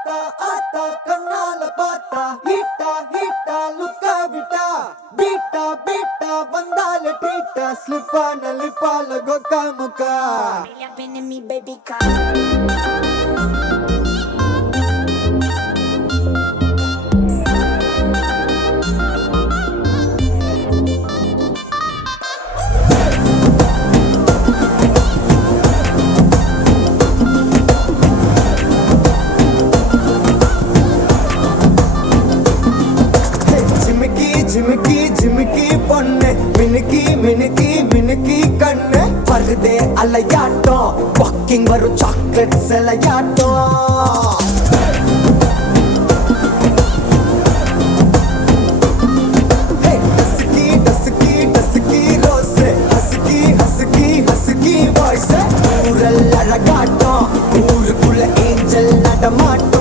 ஆத்தா ஆத்தா கண்ணால பார்த்தா ஹீட்டா ஹீட்டா லுக்கா விட்டா பீட்டா பீட்டா வந்தால ட்ரீட்டா ஸ்லிப்பான லிப்பால கொக்கா முக்கா me, baby, come. ஜிமிக்கி ஜிமிக்கி ஜிமிக்கி பொண்ணு மினுக்கி மினுக்கி மினுக்கி கண்ணு வருதே அலையாட்டம் வாக்கிங் வரும் சாக்லேட் சிலையாட்டம் அழகாட்டம் ஊருக்குள்ள ஏஞ்சல் நடமாட்டம்